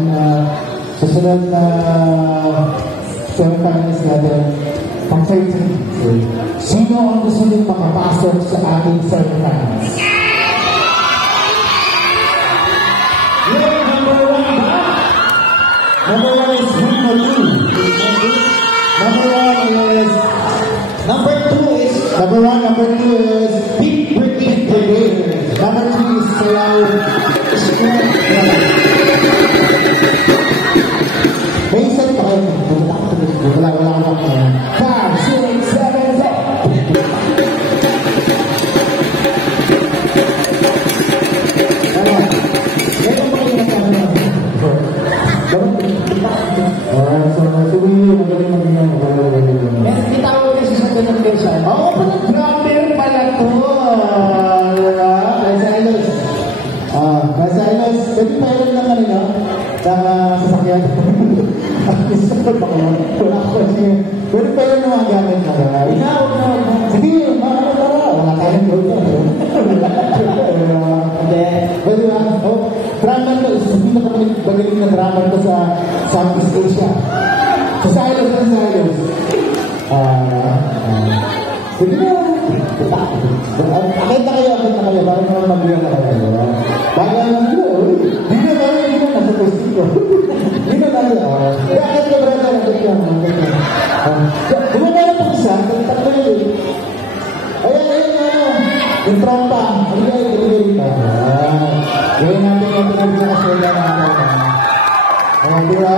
And susunod na semifinalist natin, pang 13. Sino ang gusto nyo makapasok sa ating semifinalist? Number 1 ba? Number 1 is Number 2. Number 2 is Number 2 is Big Brigade. Number 3 is Sayaw. May isa pa kayo. Wala ko. 5, 6, 7, 8. Oo, grabe pala to. Basilos, pwede meron lang kanina sa sasakyan. Wala ko kasi. Pwede meron ng mga gamit na ba? Sige, wala tayong gold. Pwede ba? Drummer to, hindi na kami magaling na drummer to sa Southeast Asia. Sa Silos. Sige na. Akit na kayo. Bakit naman mag-iwan na kayo? Bakit naman sila? Hindi na nasa post ko. Hindi na tayo. Bakit ka ba na bumaba na po isa. Tatlo yun. Ayan. Yung trompa. Gawin natin yung pinag-pinag-pinag natin. Di ba?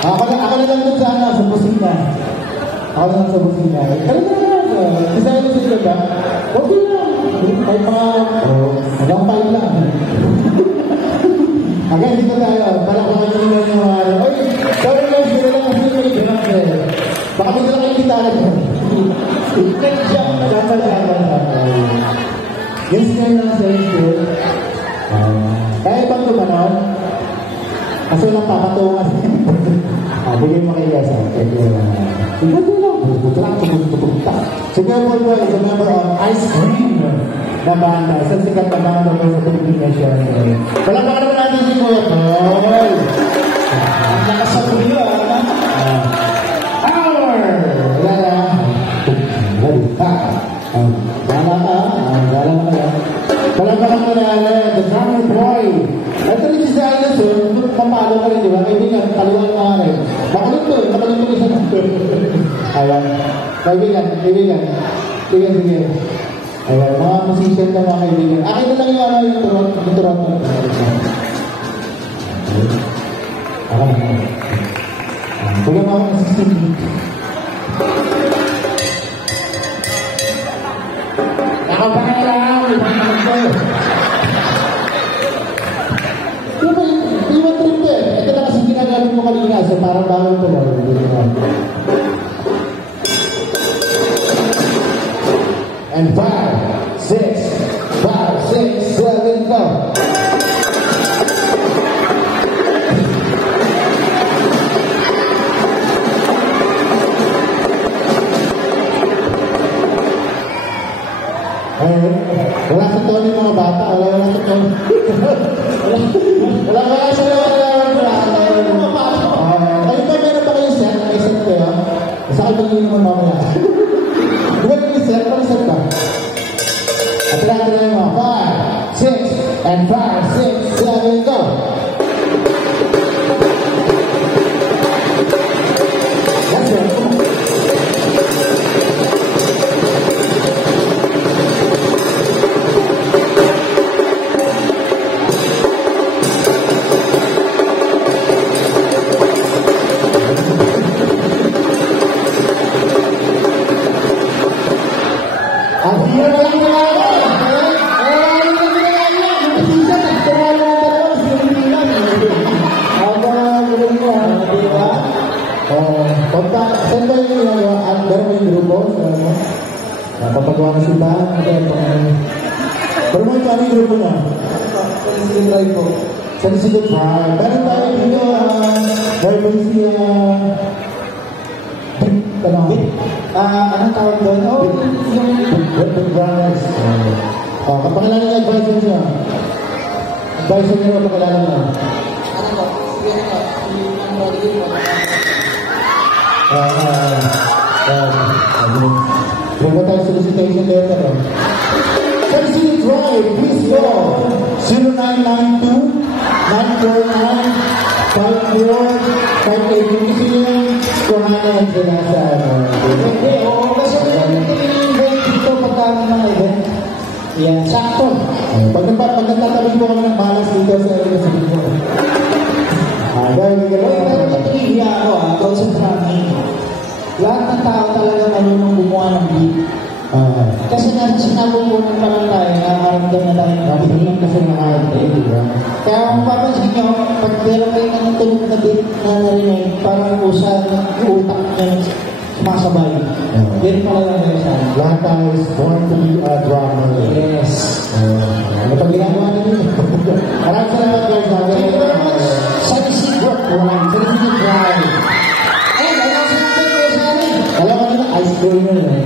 Ako na lang dun sana sa busina. Kasi ano sila ba? Okay lang. Kahit mga hanggang 5 lang. Hanggang dito tayo. Palakpakan nyo naman yung oy, sorry lang, sila lang ang sila yung ginagay. Baka may lang yung gitara dyan. Yung sila lang sa school. Kaya bang tumanon? Kasi lang papatungan. Bigyan mo kayo sa ito lang. Siguro po is a member of Ice Cream na banda. Isang sikat na banda po sa Pilipinas siya. Wala pa ka naman natin si Kuya Paul. Nakasabi nyo, Power! Wala lang. Wala pa lang na the drummer boy. Ito rin si Zayas, papalo ka rin, di ba? Kaibigan, taluan mga rin. Nakalunto isa na. Ayan. Kaibigan. Sige. Ayan, mga musician na mga kaibigan. Akin na lang yung turot mo. Huwag mo ako nasisindi. Nakapakailangan, Iwan trip eh. Ito na kasi ginagamit mo kanina. So parang bawal ko lang. And 5, 6, 7, go. Wala sa tono yung mga bata. Wala sa tono. Wala sa mga bata. Kayo pa meron ba kayo set? May set kayo? Sa kayo pag-inom mo mamaya. Diba kayo set? Pag set ba? At natin na yung mga 5, 6, and 5, 6, 7, go! That's it. Saan ba yung meron mo yung grupo? Napapagawa na sila? Pero mo yung kami grupo na? Sige drive po. Sige drive. Meron tayo dito. Meron mo siya. Anong tawag doon? Yung brothers. Kapakilala niya advisor siya. Advisor niya kapakilala niya. Ano po? Huwag tayo solicitation letter. Chelsea Drive, please go. 0992-949-5458. Kasi yung kuhanan sila sa Hindi, oo. Kasi yung event dito pagkano ng event. Yan, sakto. Pag nagtatabi po kami ng balas dito sa dito. Dahil Trivia ako, about sa drumming. Lahat ng tao talaga marunong gumawa ng beat. Kasi sinabubunan pa lang tayo, nakaramdam na tayo ng beat. kasi nakahintay, di ba? Kaya kung papansin nyo, pag meron kayo ng tunog na beat na narinig, parang usa ng utak nyo sumasabay. Yan pala lang kayo sa akin. Lahat tayo is born to be a drummer. Yes. Ano pag ginagawa ninyo? Maraming salamat guys. Thank you very much. Sunny Brook Run. Chelsea Drive. And I also think there's Sunny. Alam mo nila, ice cream yun eh.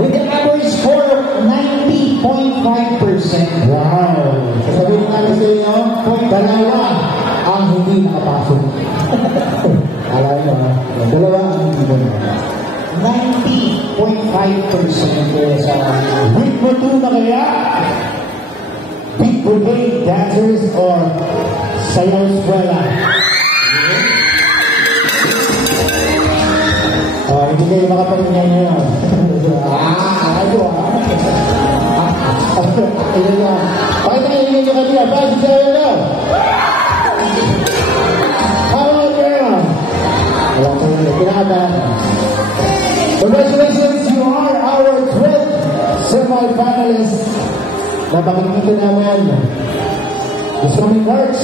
With an average score of 90.5%. Wow! Sasabihin natin sa inyo, dalawa ang hindi nakapasok. Alam nyo ha? Dalawa ang hindi mo na. 90.5% kaya sa Week mo 2 na kaya? Big Brigade Dancers or Sayaw Eskwela? Hindi kayo makapagingay nyo. Ayaw Ilan nyo. Pakita kayo ingay nyo kanina. Bakit sa iyo nyo? How about you? Alam ko yun. Pinakadaan. Congratulations, you are our 12th semi-finalist. Napakikita namin. Gusto namin cards.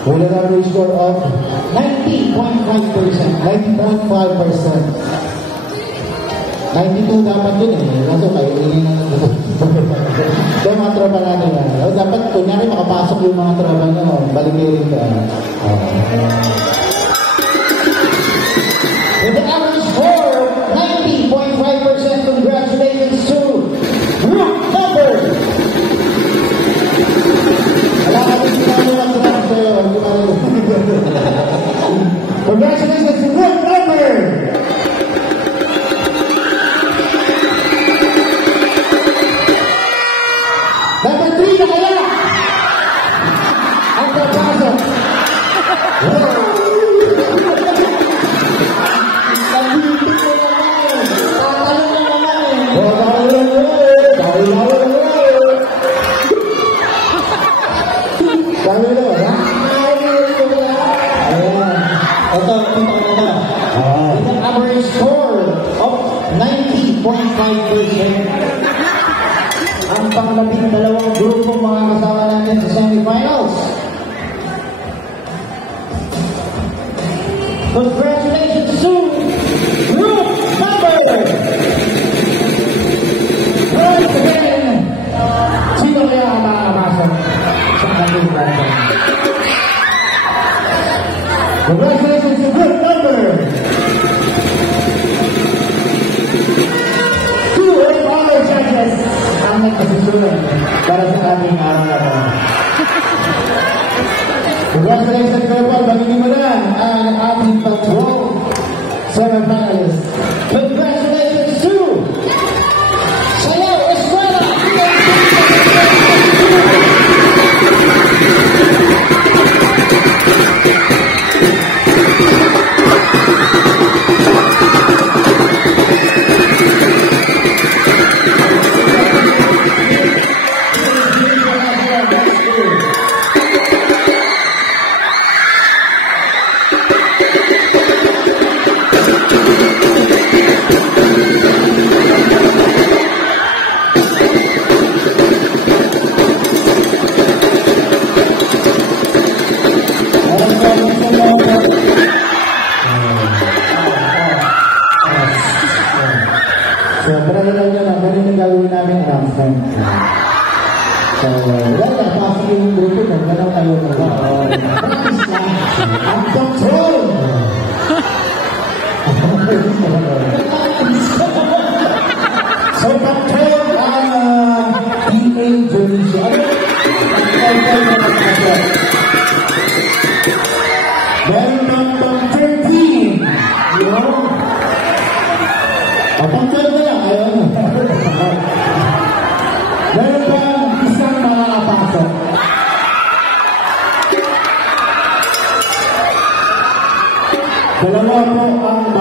With an average score of 90.5%. 90.5%. 92 dapat yun eh. Kaso kayo ingin na kaya mga tropa natin yan. Dapat kunyari makapasok yung mga tropa nyo. Balikirin ka. With an average score of 90.5%, congratulations to group number. Wala ka rin sinabi lang sa sa'yo. Congratulations to group number! Number 3 na kaya! Ang papasok! Dami na ba? Ito, punta ko na. With an average score of 90.5%. Ang pangalabing dalawang grupong mga kasama natin sa semifinals. Congratulations to group number! Once again, sino kaya ang makakapasok sa kanilang bansa? Congratulations to group number 2 of our judges ang nagkasusunod para sa ating araw na ito. Congratulations to all. Bagay mo na ang ating patrol semi-finalist. Congratulations to Sayaw Eskwela! So, parang nyo na, ganun yung gagawin namin announcement. So, wala na, pasok yung grupo na, gano'n kayo na ba? Ang control! So, control ang PA Junicia. Meron bang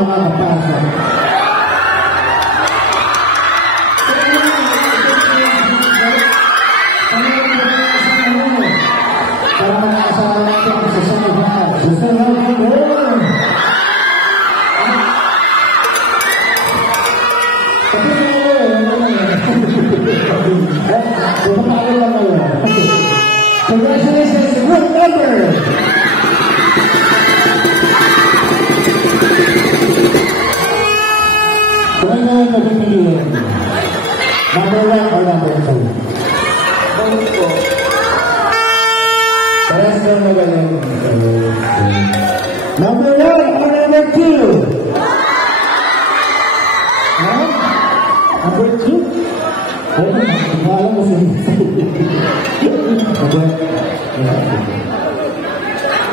makakapasok. Para makakasawa natin sa semifinals. Sa semifinals. Congratulations, good number! Kung ano yung napipiliin? Number 1 or number 2? Bakit po? Parehas na magaling. Number 1 or number 2? Huh? Number 2? Oh, alam mo siya. Okay.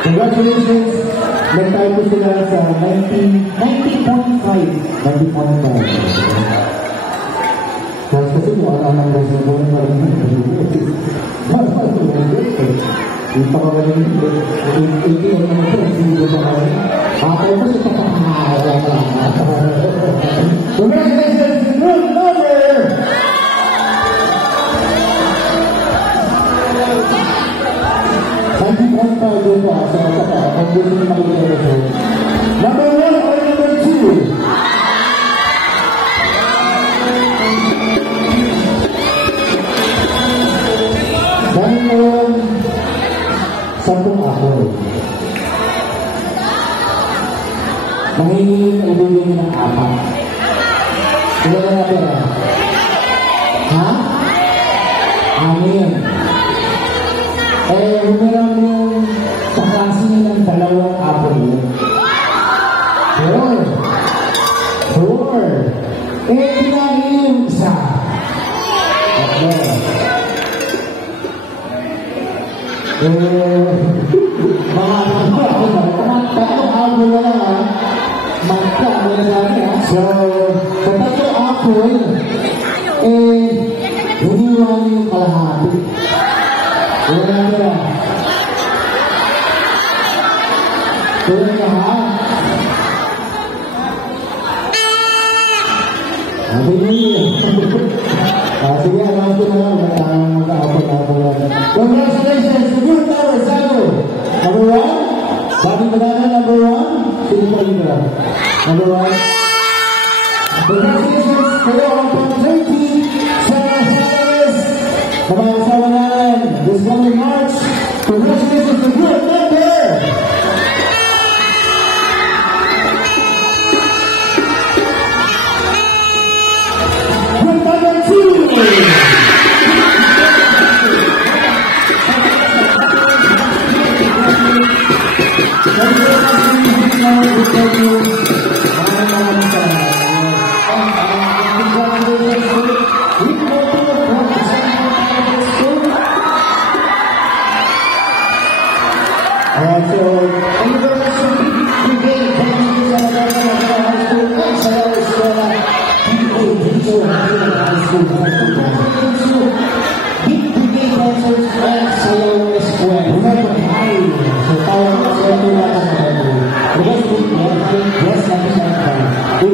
Congratulations! Nag-time po sila sa 90.5. 90.5. Kasi mo, ang gusto mo na maraming yung pakagaling ito. Ito yung mga ito. Hindi ko pa kaya. Ako po sa congratulations! Good number! Hindi ko pa dito sa kata. Kung gusto nyo makikita ito. Number 1 or number 2? Dahil ngayon, 10 ako. Mangingin na ibigay ng 4. Ilan na natin ah? Ha? 6. Humiram yung sa klase ng 2 apple yun. 4. Kinahin yung isa. Okay. Apple na lang ha. Magka, may nasabi ha. So, sa 3 apple, hiniwan yung kalahati. Wala na. Wala na ha. Sige, alam ko na lang. Congratulations! Good number, Sago! Number 1? Bakit ba na number 1? Sino pa yun ba? Number 1? Congratulations! Kayo ang pang-30 sa Sagas! Kapag-asawa namin this coming March. Congratulations to good number! Good number 2!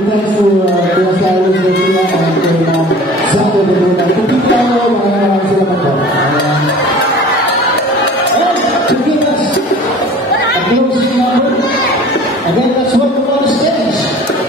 Thanks to Kuya Carlos Garcia and Sago de Luna.